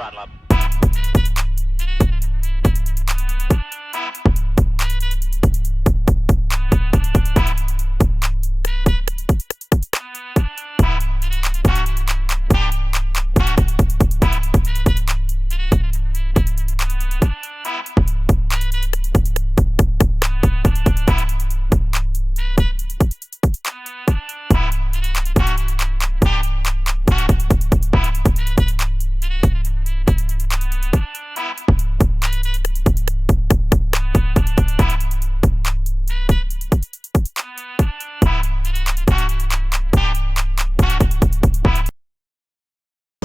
throttle up.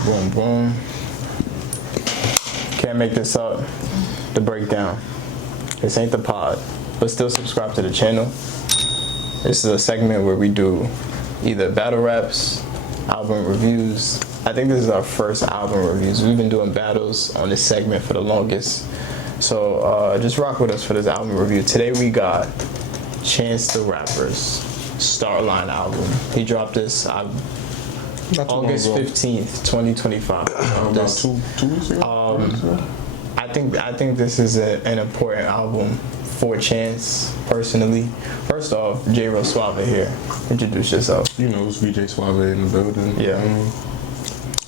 Boom, boom. Can't make this up. The breakdown. This ain't the pod, but still subscribe to the channel. This is a segment where we do either battle raps, album reviews. I think this is our first album reviews. We've been doing battles on this segment for the longest. So just rock with us for this album review. Today we got Chance the Rapper's Starline album. He dropped this August 15th, 2025. About two weeks ago? I think this is an important album for Chance, personally. First off, Suave here. Introduce yourself. You know, it's VJ Suave in the building. Yeah.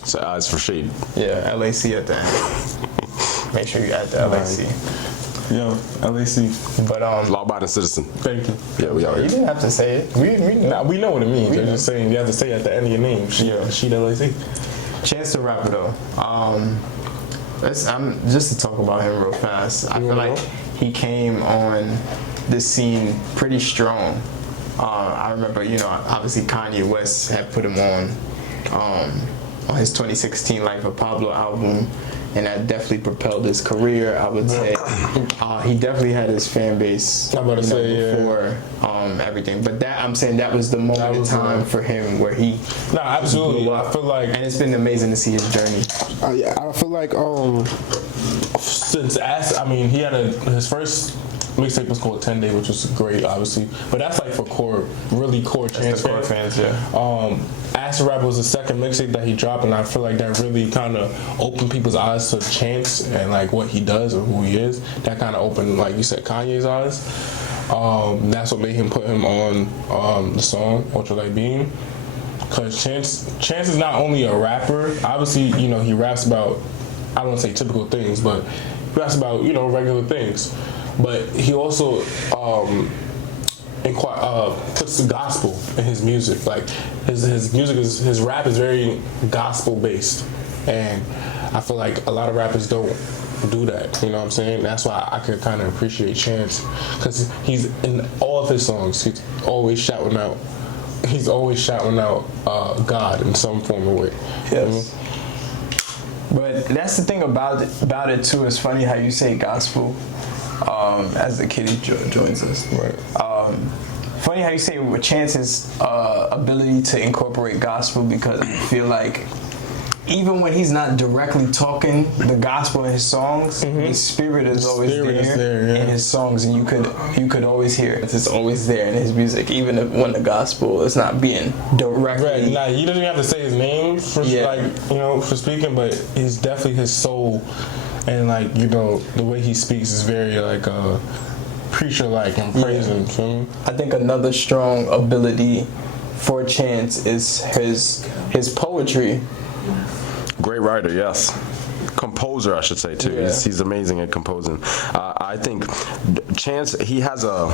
So eyes for shade. Yeah, LAC at the end. Make sure you add the LAC. Yo, LAC. But Law-abiding citizen. Thank you. Yeah, we are. You didn't have to say it. We know. We know what it means. I'm just saying you have to say it at the end of your name. She LAC. Chance the Rapper though. I'm just to talk about him real fast. I feel like he came on this scene pretty strong. I remember, obviously Kanye West had put him on his 2016 Life of Pablo album, and that definitely propelled his career. I would say he definitely had his fan base before everything. But I'm saying that was the moment in time for him where he absolutely blew up. I feel like, and it's been amazing to see his journey. I feel like he had his first mixtape was called 10 Day, which was great, obviously. But that's like for really core Chance fans, yeah. Ask the Rapper was the second mixtape that he dropped, and I feel like that really kind of opened people's eyes to Chance and like what he does and who he is. That kind of opened, like you said, Kanye's eyes. That's what made him put him on the song Ultra Light Beam. Because Chance is not only a rapper. Obviously, he raps about, I don't want to say typical things, but he raps about regular things. But he also puts the gospel in his music. Like his music his rap is very gospel based, and I feel like a lot of rappers don't do that. You know what I'm saying? That's why I could kind of appreciate Chance, because he's in all of his songs. He's always shouting out. God in some form of way. Yes. But that's the thing about it too. It's funny how you say gospel. As the kitty joins us. Right. Funny how you say Chance's ability to incorporate gospel, because I feel like even when he's not directly talking the gospel in his songs, his spirit is always there in his songs, and you could always hear it. It's always there in his music, even when the gospel is not being directly. Right. Nah, you don't even have to say his name for for speaking, but it's definitely his soul. And the way he speaks is very preacher-like and praising. I think another strong ability for Chance is his poetry. Great writer, yes. Composer, I should say too. Yeah. He's amazing at composing. I think Chance, he has a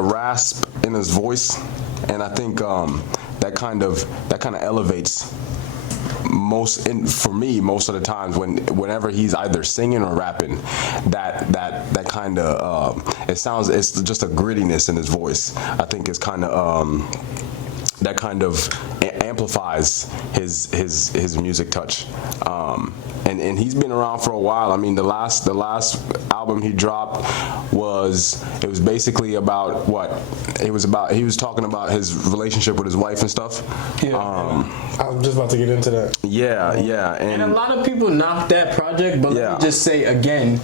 rasp in his voice, and I think that kind of elevates. Most of the times whenever he's either singing or rapping, that kind of it's just a grittiness in his voice. I think it's kind of that kind of amplifies his music touch. And he's been around for a while. I mean, the last album he dropped was basically about what? He was talking about his relationship with his wife and stuff. Yeah. I'm just about to get into that. Yeah. And a lot of people knock that project, but let me just say again,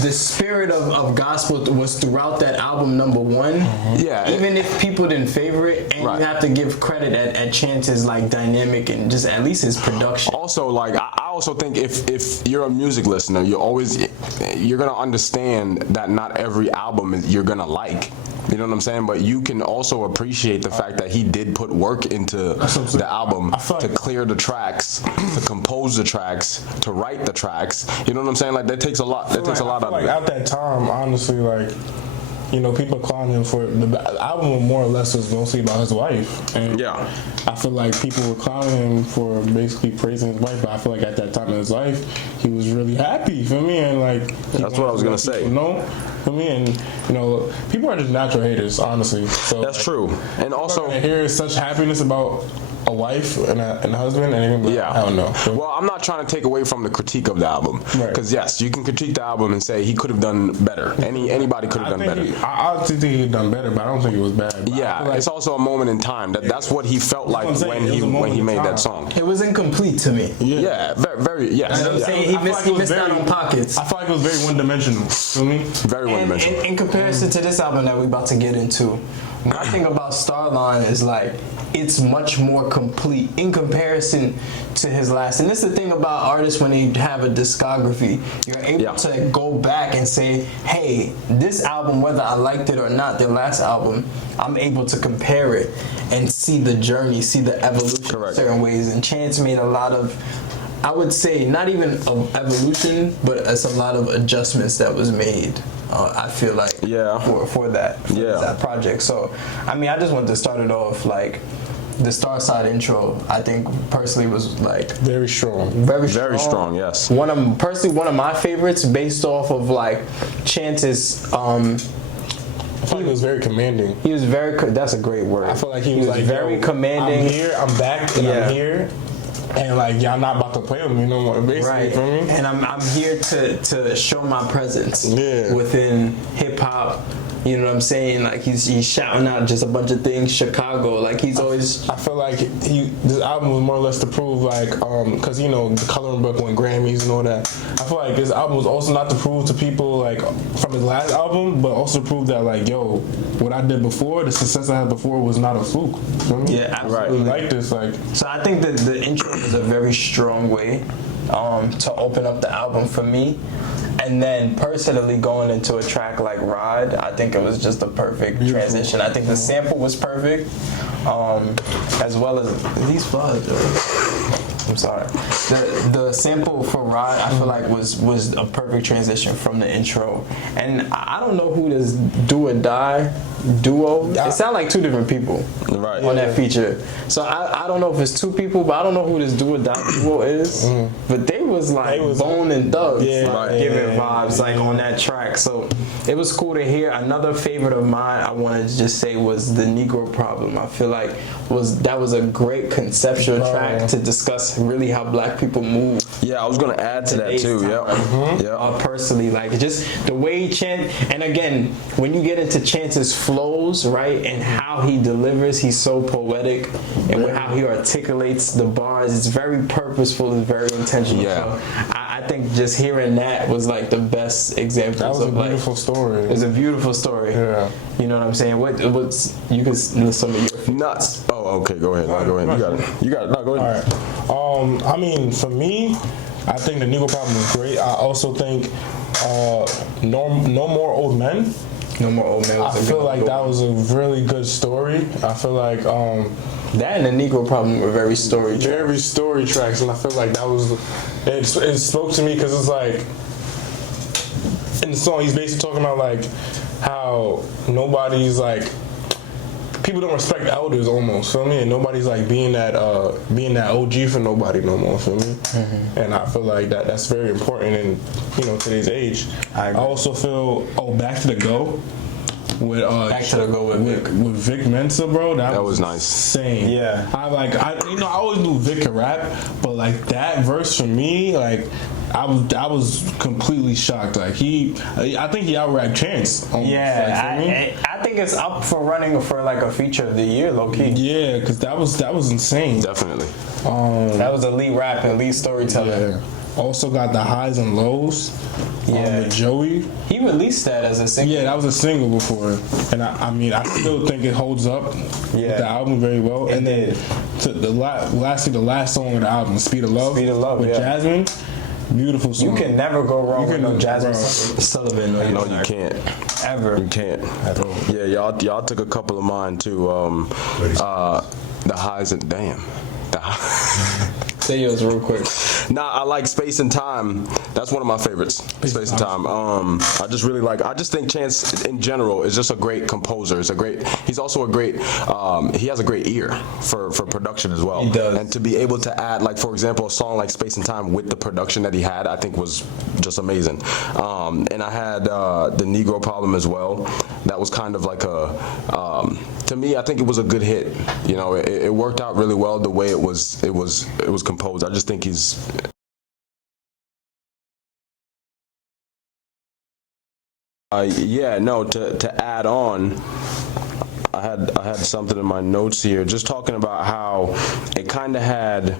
the spirit of gospel was throughout that album, number one. Yeah. Even if people didn't favor it, and Right. you have to give credit at Chance's like dynamic and just at least his production. Also, like I also think if you're a music listener, you're gonna understand that not every album you're gonna like. You know what I'm saying? But you can also appreciate the fact that he did put work into the album to clear the tracks, to compose the tracks, to write the tracks. You know what I'm saying? Like that takes a lot. That takes a lot out of it. At that time, honestly, like, you know, people clown him for the album. More or less was mostly about his wife, and Yeah. I feel like people were clowning him for basically praising his wife. But I feel like at that time in his life, he was really happy for me, and like That's what I was gonna say. No, for me, and you know, people are just natural haters, honestly. So That's true. And also, to hear such happiness about a wife and a husband, and even yeah. I don't know. So, Well, I'm not trying to take away from the critique of the album, Right. because yes, you can critique the album and say he could have done better. Anybody could have done better. I honestly think he had done better, but I don't think it was bad. But I Yeah, feel like, it's also a moment in time. That's what he felt like what I'm saying. when It was a moment when he in made time. that song. It was incomplete to me. Yeah, very yes. You know what I'm yeah. saying? He I feel like it was missed out very- on pockets. I feel like it was very one-dimensional. Feel me? Very one dimensional. In comparison to this album that we're about to get into, my thing about Starline is like it's much more complete in comparison to his last. And this is the thing about artists when they have a discography, you're able to go back and say, hey, this album, whether I liked it or not, their last album, I'm able to compare it and see the journey, see the evolution Correct. in certain ways. And Chance made a lot of, I would say, not even of evolution, but it's a lot of adjustments that was made. I feel like for that project. So, I mean, I just wanted to start it off like the Star Side intro. I think personally was like Very strong. very strong. Yes. One of my favorites based off of like Chance's. I feel like he was very commanding. He was very. That's a great word. I feel like he was like, very commanding. I'm here, I'm back, and I'm here. And like y'all not about to play with me no more, basically. Right. For me. And I'm here to show my presence Yeah. within hip hop. You know what I'm saying? Like he's shouting out just a bunch of things. Chicago, like he's always. I feel like this album was more or less to prove like, cause you know the Coloring Book won Grammys and all that. I feel like this album was also not to prove to people like from his last album, but also to prove that like, yo, what I did before, the success I had before was not a fluke. You know what I mean? Yeah, absolutely. Like this, like. So I think that the intro is a very strong way to open up the album for me. And then personally going into a track like Ride, I think it was just a perfect transition. I think the sample was perfect, as well as these floods. I'm sorry. The sample for Ride, I feel like was a perfect transition from the intro. And I don't know who this Do or Die duo. It sounds like two different people on that feature. So I don't know if it's two people, but I don't know who this Do or Die duo is. But they was like Bone and Thugs, giving vibes like on that track. So it was cool to hear. Another favorite of mine, I wanted to just say, was The Negro Problem. I feel like that was a great conceptual track to discuss really how black people move. Yeah, I was gonna add to that too. Yeah. Personally, like just the way he chant, and again, when you get into Chance's flows, right, and how he delivers, he's so poetic, and with how he articulates the bars, it's very purposeful, it's very intentional. Yeah. So I think just hearing that was like the best example. That was a beautiful story. It's a beautiful story. Yeah. You know what I'm saying? What's you can list some of your Nuts. Oh, okay. Go ahead. Go ahead. You got it. No, go ahead. All right. I mean, for me, I think the Negro Problem was great. I also think No More Old Men. No More Old Men. I feel like that was a really good story. I feel like that and the Negro Problem were very story tracks. Very story tracks, and I feel like that was it spoke to me because it's like in the song he's basically talking about like how nobody's like people don't respect elders almost, feel me? And nobody's like being that OG for nobody no more, feel me? And I feel like that's very important in today's age. I also feel Back to the Go. With Back to the Go with Vic Mensa, bro. That was nice. Insane. Yeah. I always knew Vic could rap, but like that verse for me, like I was completely shocked. Like I think he out-rapped Chance. Yeah, I think it's up for running for like a feature of the year, low key. Yeah, because that was insane. Definitely. That was a lead rap and lead storytelling. Yeah. also got the highs and lows. With Joey. He released that as a single. Yeah, that was a single before, and I mean, I still think it holds up with the album very well. And then the last song of the album, Speed of Love, with Jasmine. Beautiful song. You can never go wrong with no Jasmine Sullivan. No, you can't. Ever. You can't. Yeah, y'all took a couple of mine too. The highs and damn. Say yours real quick. Nah, I like Space and Time. That's one of my favorites. Space and Time. I just think Chance in general is just a great composer. He's also a great, he has a great ear for production as well. He does. And to be able to add, like, for example, a song like Space and Time with the production that he had, I think was just amazing. And I had the Negro Problem as well. That was kind of like to me, I think it was a good hit. You know, it worked out really well the way it was composed. I just think he's to add on, I had something in my notes here just talking about how it kind of had,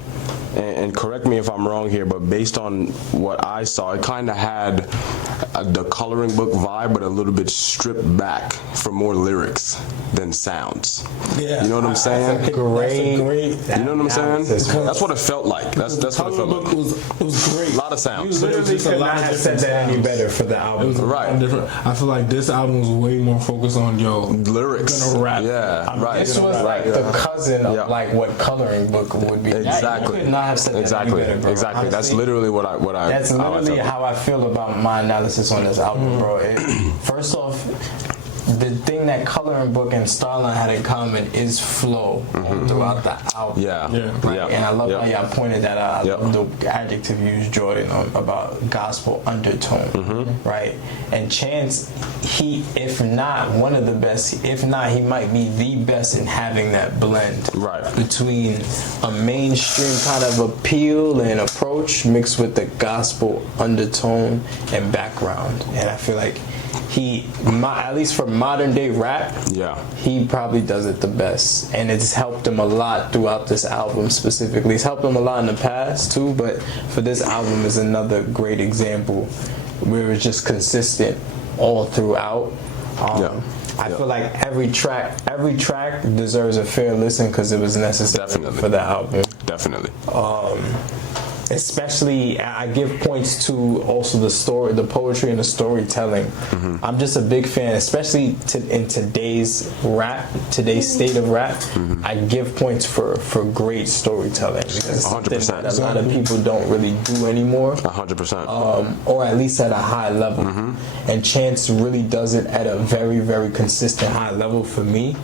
and correct me if I'm wrong here, but based on what I saw, it kind of had the coloring book vibe, but a little bit stripped back for more lyrics than sounds. Yeah, you know what I'm saying? That's great. You know what I'm saying? That's what it felt like. That's what it felt like. It was great. A lot of sounds. You literally could not have said that any better for the album. It was right. Different. I feel like this album was way more focused on lyrics. Gonna rap. Yeah, right. This was like the cousin of like what coloring book would be. Exactly. You could not have said that any better, bro. Exactly. Honestly, that's literally what I. That's literally how I feel about my analysis on this album, bro. First off, the thing that Coloring Book and Starline had in common is flow throughout the album. Right? And I love how y'all pointed that out. I love the adjective you used, Jordan, about gospel undertone, right? And Chance, he, if not one of the best, if not, he might be the best in having that blend between a mainstream kind of appeal and approach mixed with the gospel undertone and background. And I feel like at least for modern day rap, he probably does it the best, and it's helped him a lot throughout this album specifically. It's helped him a lot in the past too, but for this album is another great example where it's just consistent all throughout. I feel like every track deserves a fair listen because it was necessary for the album. Definitely. Especially, I give points to also the story, the poetry and the storytelling. I'm just a big fan, especially in today's state of rap. I give points for great storytelling because it's something that a lot of people don't really do anymore. 100%. Or at least at a high level. And Chance really does it at a very, very consistent high level for me.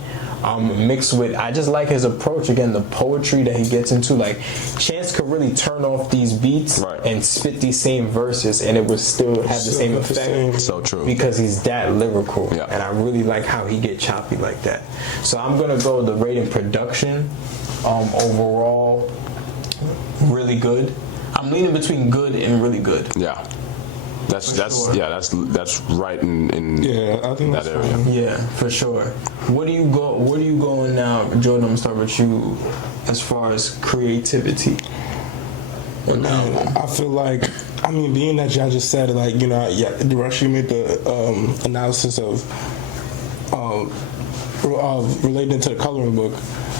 Mixed with, I just like his approach, again, the poetry that he gets into. Like, Chance could really turn off these beats and spit these same verses and it would still have the same effect. So true. Because he's that lyrical. And I really like how he get choppy like that. So I'm going to go the rating production. Overall, really good. I'm leaning between good and really good. That's right in I think that area. Fine. For sure. What are you going now, Jordan? I'm gonna start with you as far as creativity. I feel like, I mean, being that y'all just said, like, you know, Rush, made the analysis of relating to the coloring book.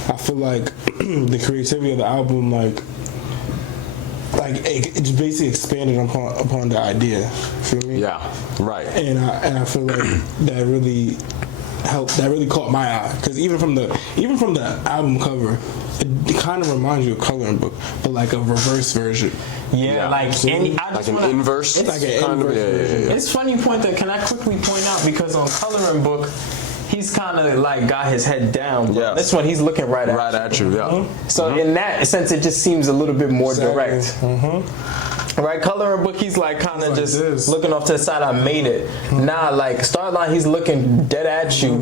I feel like the creativity of the album, like it's basically expanded upon the idea. Feel me? And I feel like that really helped. That really caught my eye because even from the album cover, it kind of reminds you of Coloring Book, but like a reverse version. Like an inverse. It's like an inverse version. It's funny you point that. Can I quickly point out, because on Coloring Book, he's kind of like got his head down. This one, he's looking right at you. So in that sense, it just seems a little bit more direct. Right, Coloring Book, he's like kind of just looking off to the side. I made it. Nah, like Starline, he's looking dead at you.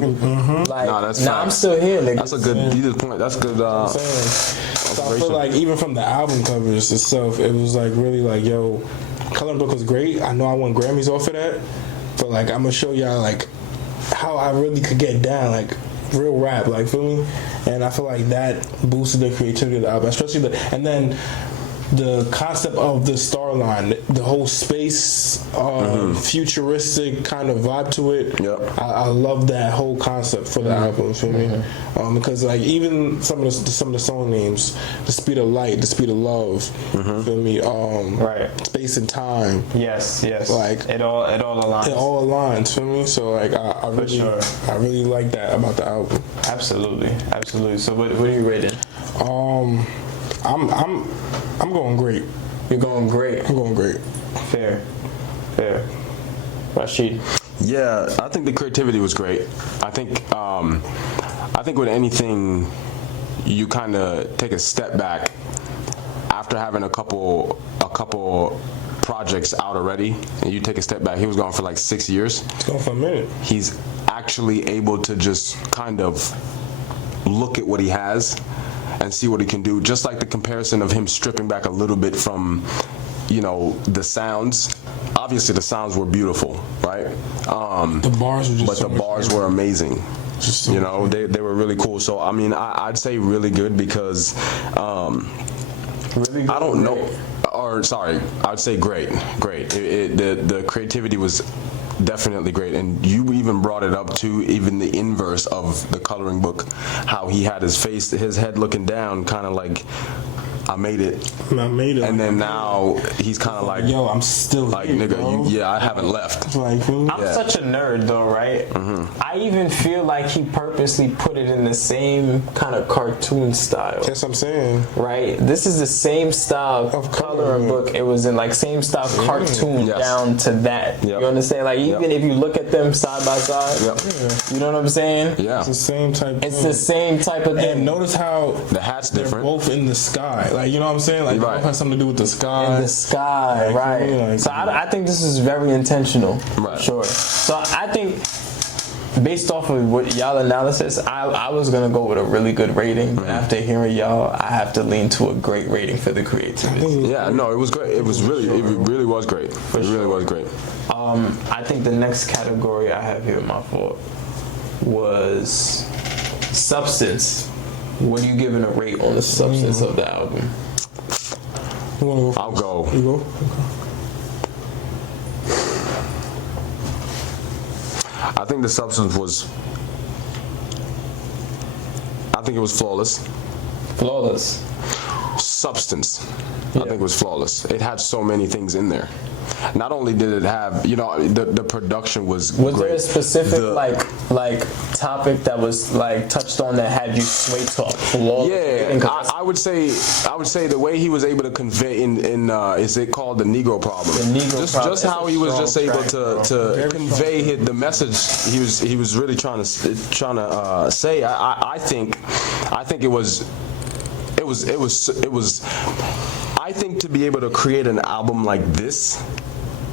Like, I'm still here, nigga. That's a good point. That's good. So I feel like even from the album covers itself, it was like really like, yo, Coloring Book was great. I know I won Grammys off of that, but like I'm gonna show y'all like how I really could get down, like real rap, like, feel me? And I feel like that boosted the creativity of the album, especially and then the concept of the Starline, the whole space, futuristic kind of vibe to it. Yep. I love that whole concept for the album. Feel me? Because like even some of the song names, the speed of light, the speed of love. Feel me? Right. Space and time. Yes. Like it all aligns. It all aligns. Feel me? So like I really like that about the album. Absolutely. So what are you rating? I'm going great. You're going great. I'm going great. Fair. Rashid. Yeah, I think the creativity was great. I think with anything, you kind of take a step back after having a couple projects out already, and you take a step back. He was gone for like 6 years. It's going for a minute. He's actually able to just kind of look at what he has and see what he can do. Just like the comparison of him stripping back a little bit from, the sounds. Obviously, the sounds were beautiful, right? The bars were just but the bars were amazing. They were really cool. So I mean, I'd say really good because Really good. I don't know. Or sorry, I'd say great. The creativity was definitely great, and you even brought it up to even the inverse of the coloring book, how he had his head looking down, kind of like I made it, and then now he's kind of like, yo, I'm still like, here, nigga, I haven't left. Like, I'm such a nerd though, right? I even feel like he purposely put it in the same kind of cartoon style. That's what I'm saying. Right? This is the same style of coloring book. It was in like same style cartoon down to that. Yep. You understand? Like even if you look at them side by side, you know what I'm saying? Yeah. It's the same type. It's the same type of thing. And notice how the hat's they're different. both in the sky. Like, you know what I'm saying? Like, Right. it has something to do with the sky. In the sky, Like, right? like, So I think this is very intentional. Right. Sure. So I think, based off of what y'all analysis, I was gonna go with a really good rating. But after hearing y'all, I have to lean to a great rating for the creativity. Yeah, no, it was great. It really was great. Really was great. I think the next category I have here, my fault, was substance. What are you giving a rate on the substance of the album? You wanna go first? I'll go. You go? I think the substance was. I think it was flawless. Flawless. Substance. I think it was flawless. It had so many things in there. Not only did it have, the production was great. Was there a specific like topic that was like touched on that had you sway to flawless? Yeah, I would say the way he was able to convey in is it called the Negro problem? The Negro problem. Just how he was just able to convey the message he was really trying to say. I think it was. I think to be able to create an album like this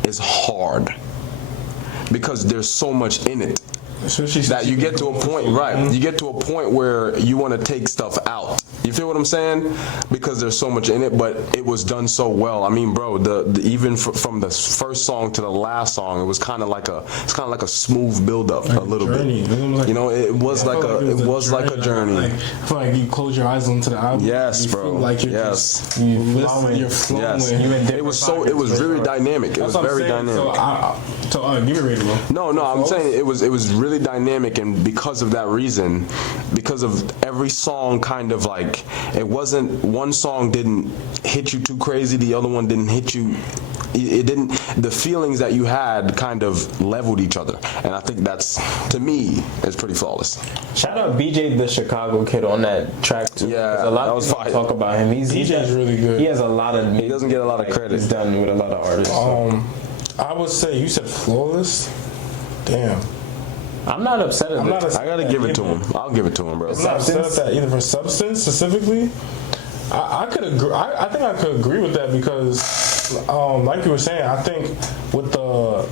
is hard because there's so much in it that you get to a point, right? You get to a point where you want to take stuff out. You feel what I'm saying? Because there's so much in it, but it was done so well. I mean, bro, even from the first song to the last song, it was kind of like a smooth build up, a little bit. It was like a journey. Like, I feel like you close your eyes onto the album. Yes, bro. Feel like you're yes. You're flowing. Yes. It was really dynamic. It was very dynamic. So give me a rating, bro. No, I'm saying it was really dynamic, and because of that reason, because of every song kind of like, it wasn't, one song didn't hit you too crazy, the other one didn't hit you, it didn't, the feelings that you had kind of leveled each other, and I think that's, to me, is pretty flawless. Shout out BJ the Chicago kid on that track too. Yeah, a lot that of was people fire. talk about him. BJ's really good. He has a lot of. He doesn't get a lot of credit. He's done with a lot of artists. I would say you said flawless. Damn. I'm not upset at it. I gotta give it to him. I'll give it to him, bro. I'm not upset at that either. For substance specifically, I could agree. I think I could agree with that because, like you were saying, I think with the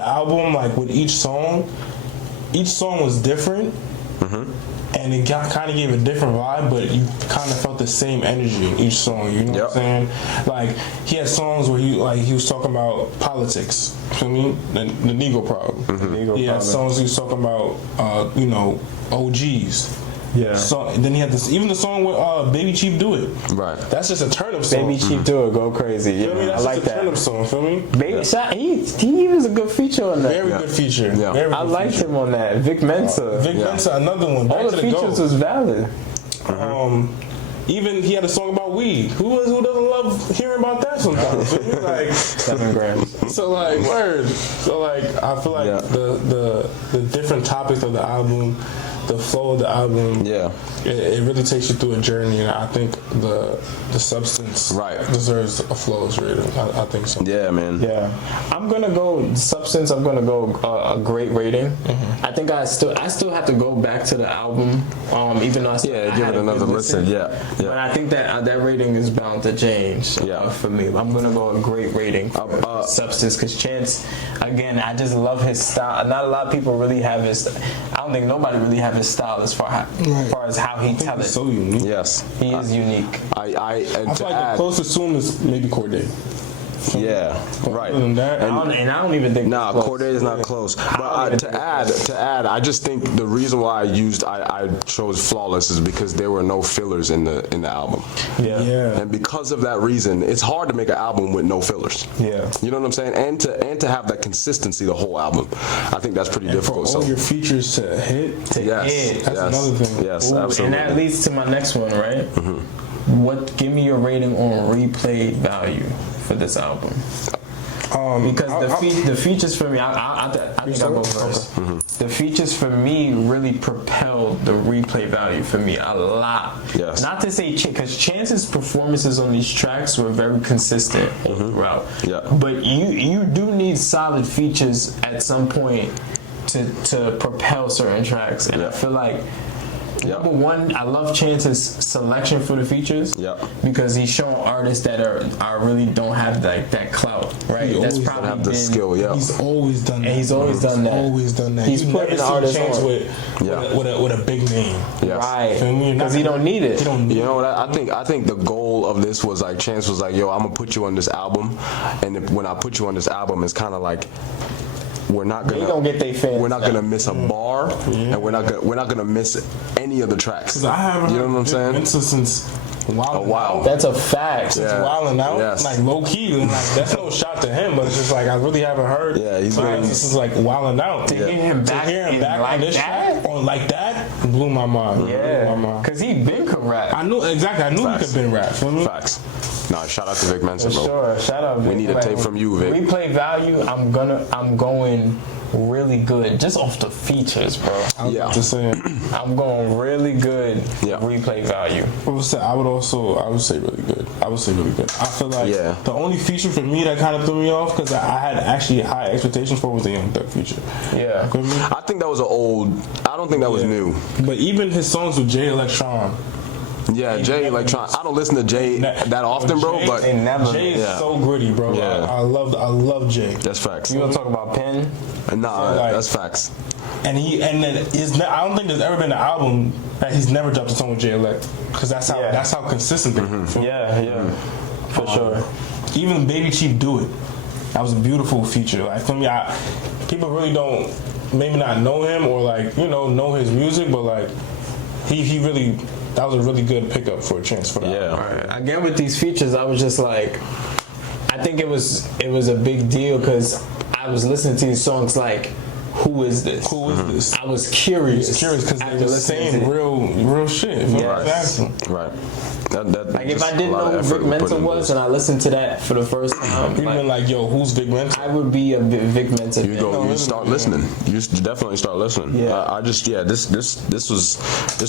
album, like with each song was different. And it kind of gave a different vibe, but you kind of felt the same energy in each song. You know what I'm saying? Like he had songs where he was talking about politics. Feel me? The Negro problem. He had songs he was talking about, OGs. Yeah. So and then he had this, even the song with Baby Chief Do It. Right. That's just a turn up song. Baby Chief Do It, go crazy. Yeah, Feel me? I That's like just a that. turn up song. Feel me? Baby, he was a good feature on that. Very good feature. Yeah. Very I good liked feature. him on that. Vic Mensa. Vic Mensa, another one. Back All to the the features Go. was valid. Even he had a song about weed. Who doesn't love hearing about that sometimes? Feel me? Like, 7 grams. so like word. So like I feel like Yeah. the different topics of the album, the flow of the album. Yeah. It really takes you through a journey, and I think the substance Right. deserves a flows rating. I think so. Yeah, man. Yeah, I'm gonna go substance. I'm gonna go a great rating. I think I still have to go back to the album, even though I still, Yeah, I give had it a another good listen. Yeah. But I think that rating is bound to change. Yeah. For me, I'm gonna go a great rating for substance because Chance, again, I just love his style. Not a lot of people really have his. I don't think nobody really have his style as far as how he tells It's it. so unique. Yes. He is unique. And I to feel like the add, closest to him is maybe Corday. yeah, right. Other than that, And I don't even think. Nah, it's close. Corday is not close. don't But even to think add, I just think the reason why I chose Flawless is because there were no fillers in the album. Yeah. yeah. And because of that reason, it's hard to make an album with no fillers. Yeah. You know what I'm saying? And to have that consistency the whole album, I think that's pretty For difficult. all So your features to hit, yes, hit. That's yes, another thing. Yes, Ooh, absolutely. and that leads to my next one, right? Give me your rating on replay value for this album? Because the features for me, I think I'll go first. The features for me really propelled the replay value for me a lot. Yes. Not to say because Chance's performances on these tracks were very consistent throughout. Yeah. But you do need solid features at some point to propel certain tracks, and I feel like. Yeah. Number one, I love Chance's selection for the features. Yeah. Because he's showing artists that are really don't have that clout, right? He That's always probably have the been, skill. Yeah. He's always done that. And he's always done that. Always done that. He's You putting never see artists Chance on. with a big name. Yes. Right. Feel me? You're not Because he gonna- don't need it. He don't need You know what? I think the goal of this was like Chance was like, yo, I'm gonna put you on this album, and when I put you on this album, it's kind of like we're not They gonna get their fans. we're not gonna miss a bar, and we're not gonna miss any of the tracks. Because I haven't You know what I'm saying? Mensa since Wildin' while. Out. That's a fact. Since Yeah. Wildin' Out, Yes. like low key, and like that's no shot to him, but it's just like I really haven't heard. Yeah, he's Vibes been- since like Wildin' Out. To hear him To back, hear him in back like on this that. track, on like that, blew my mind. Blew my Yeah. mind. Because he been could rap. I knew exactly. I knew Facts. he could been rap. Feel me? Facts. Nah, shout out to Vic Mensa, For bro. sure. Shout out. We Vic. need a tape from you, Vic. Replay value. I'm going really good just off the features, bro. Yeah. Just saying. I'm going really good. Yeah. Replay value. I would say really good. I would say really good. I feel like Yeah. the only feature for me that kind of threw me off because I had actually high expectations for was the Young Thug feature. Yeah. Feel me? I think that was I don't think that was Yeah. new. But even his songs with Jay Electron. Yeah, Jay Electron. I don't listen to Jay that often, bro, but They never. Jay is Yeah. so gritty, bro. Yeah. I love Jay. that's facts. You want to talk about Pen? Nah, like- that's facts. And then I don't think there's ever been an album that he's never dropped a song with Jay Elect because that's how consistent they are. Feel me? Yeah. For sure. Even Baby Chief Do It. That was a beautiful feature. Like for me, people really don't maybe not know him or like know his music, but like he really that was a really good pickup for a Chance for that. Yeah. Again, with these features, I was just like, I think it was a big deal because I was listening to these songs like, who is this? Who is this? I was curious. Because they after were listening saying to it. real shit. Yes. Exactly. Right. That Like if just I didn't a lot know of who effort Vic Mensa put into was this. and I listened to that for the first time, You've been like, yo, who's Vic Mensa? I would be a Vic Mensa fan. You start listening. You definitely start listening. Yeah. This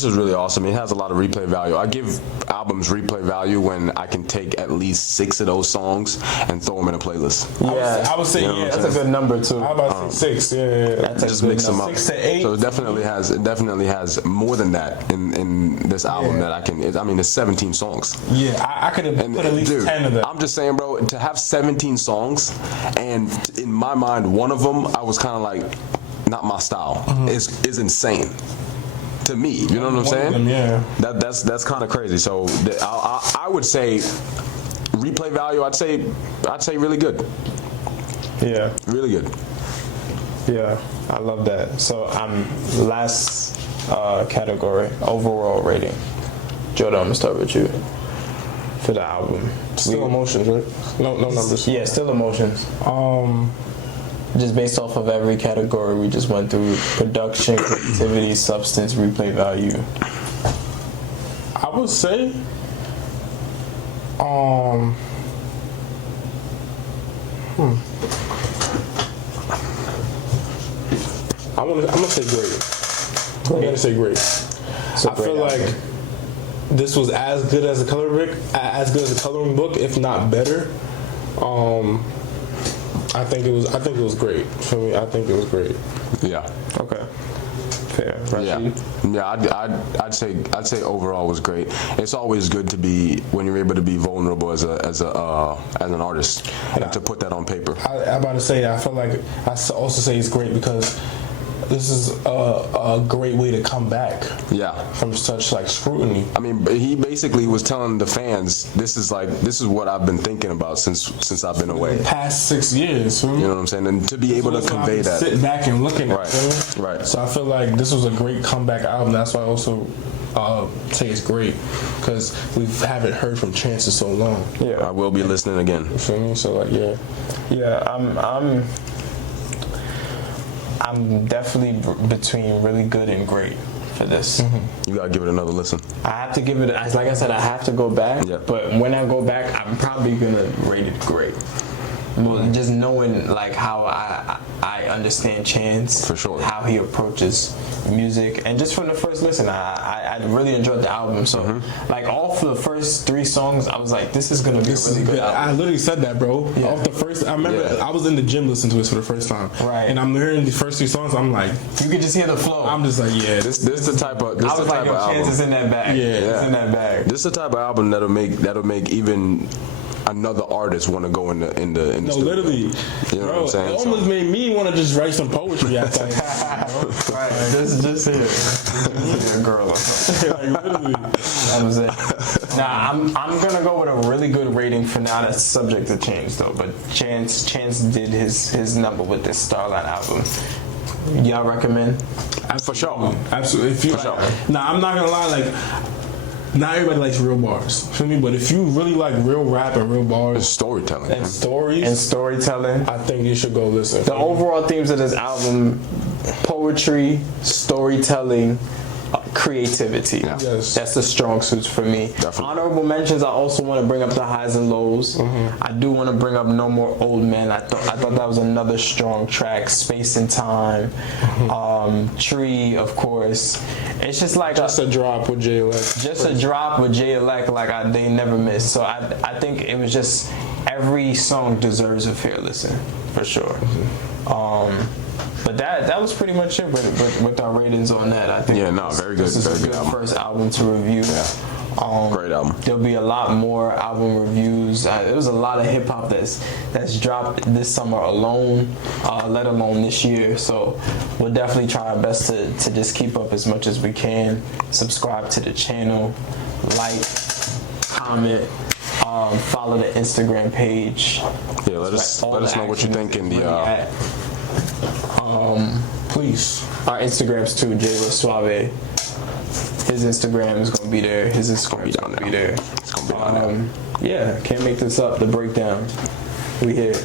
was really awesome. It has a lot of replay value. I give albums replay value when I can take at least 6 of those songs and throw them in a playlist. Yeah, I would say, You know what yeah. I'm that's a good number too. How about 6? Yeah. That's a Just good mix them number. up. 6 to 8. So it definitely has more than that in this album Yeah. that I can. I mean, it's 17 songs. Yeah, I could have And put at least dude, 10 of them. I'm just saying, bro, to have 17 songs, and in my mind, one of them I was kind of like, not my style, is insane. To me, you know what I'm One of saying? them, yeah. That's kind of crazy. So I would say replay value. I'd say really good. Yeah. Really good. Yeah, I love that. So last category, overall rating. Jordan, I'm gonna start with you for the album. Still emotions, right? No numbers. Yeah, still emotions. Just based off of every category we just went through: production, creativity, substance, replay value. I would say, I'm gonna say great. I'm gonna say great. So I feel like this was as good as a coloring book, if not better. I think it was great for me. I think it was great. Yeah. Okay. Fair. Yeah. I'd say overall was great. It's always good to be when you're able to be vulnerable as an artist and to put that on paper. I'm about to say that I feel like I also say it's great because this is a great way to come back. Yeah. From such like scrutiny. I mean, he basically was telling the fans, this is what I've been thinking about since I've been away. The past 6 years. You know what I'm saying? And to be able to convey that. Sit back and looking at it. Right. So I feel like this was a great comeback album. That's why I also say it's great because we haven't heard from Chance in so long. Yeah. I will be listening again. You feel me? So like, yeah. Yeah, I'm definitely between really good and great for this. You gotta give it another listen. I have to give it, like I said, I have to go back. Yeah. But when I go back, I'm probably gonna rate it great. Well, just knowing like how I understand Chance, for sure, how he approaches music, and just from the first listen, I really enjoyed the album. So like off the first 3 songs, I was like, this is gonna be a really good album. I literally said that, bro. Yeah. Off the first, I remember I was in the gym listening to this for the first time, right? And I'm hearing the first 2 songs. I'm like, you could just hear the flow. I'm just like, yeah, this the type of this I was the like, type of album. Chance is in that bag. Yeah. It's in that bag. This is the type of album that'll make even another artist want to go in the no, studio. literally, You know bro, what I'm saying? it almost made me want to just write some poetry after that. Right, just here, a girl or something. Like, literally. That was it. Nah, I'm gonna go with a really good rating for now. That's subject to change though. But Chance did his number with this Starline album. Y'all recommend? For sure. Absolutely. If you, For sure. Nah, I'm not gonna lie. Like, not everybody likes real bars. Feel me? But if you really like real rap and real bars It's storytelling. and stories, And storytelling. I think you should go listen. The overall themes of this album: poetry, storytelling, creativity. Yeah. Yes. That's the strong suits for me. Definitely. Honorable mentions, I also want to bring up the highs and lows. I do want to bring up No More Old Men. I thought that was another strong track. Space and Time, Tree, of course. It's just like Just a drop with Jay Elect. just a drop with Jay Elect, like they never miss. So I think it was just every song deserves a fair listen for sure. But that was pretty much it with our ratings on that. I think very good. This is Very a good good album. first album to review. Great album. There'll be a lot more album reviews. There was a lot of hip hop that's dropped this summer alone, let alone this year. So we'll definitely try our best to just keep up as much as we can. Subscribe to the channel, like, comment, follow the Instagram page. Yeah, let us know what you think in the. Please. Our Instagrams too, Suave. His Instagram is gonna be there. His Instagram is gonna be there. It's gonna be on there. Yeah, can't make this up. The breakdown. We here.